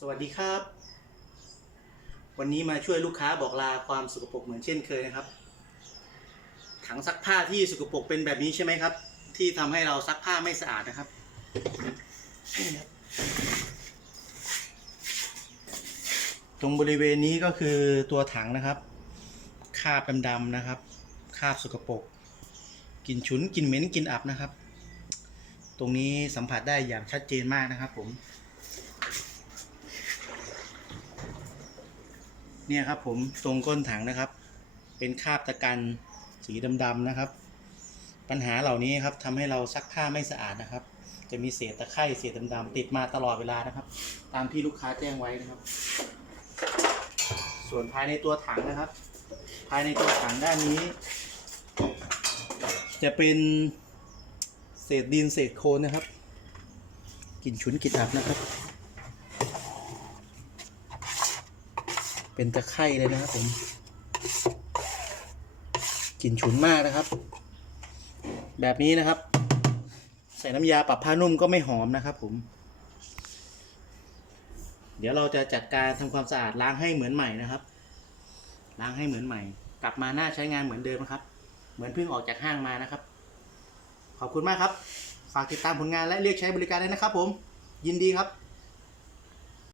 สวัสดีครับ วันนี้มาช่วยลูกค้าบอกลาความสกปรกเหมือนเช่นเคยนะครับ ถังซักผ้าที่สกปรกเป็นแบบนี้ใช่ไหมครับ ที่ทำให้เราซักผ้าไม่สะอาดนะครับ ตรงบริเวณนี้ก็คือตัวถังนะครับ คาบดำๆนะครับ คาบสกปรกกลิ่นฉุนกลิ่นเหม็นกลิ่นอับนะครับ ตรงนี้สัมผัสได้อย่างชัดเจนมากนะครับผม เนี่ยครับผมตรงก้นถังนะครับ เป็นคราบตะกันสีดำๆนะครับ ปัญหาเหล่านี้ครับทำให้เราซักผ้าไม่สะอาดนะครับ จะมีเศษตะไคร่เศษดำๆติดมาตลอดเวลานะครับ ตามที่ลูกค้าแจ้งไว้นะครับ ส่วนภายในตัวถังนะครับ ภายในตัวถังด้านนี้ จะเป็นเศษดินเศษโคลนนะครับกลิ่นฉุนกลิ่นอับนะครับ เป็นตะไคร่เลยนะครับผมกลิ่นฉุนมากนะครับ แบบนี้นะครับ ใส่น้ำยาปรับผ้านุ่มก็ไม่หอมนะครับ ผม เดี๋ยวเราจะจัดการทำความสะอาดล้างให้เหมือนใหม่นะครับ ล้างให้เหมือนใหม่ กลับมาหน้าใช้งานเหมือนเดิมนะครับ เหมือนเพิ่งออกจากห้างมานะครับ ขอบคุณมากครับ ฝากติดตามผลงานและเรียกใช้บริการได้นะครับ ผม ยินดีครับ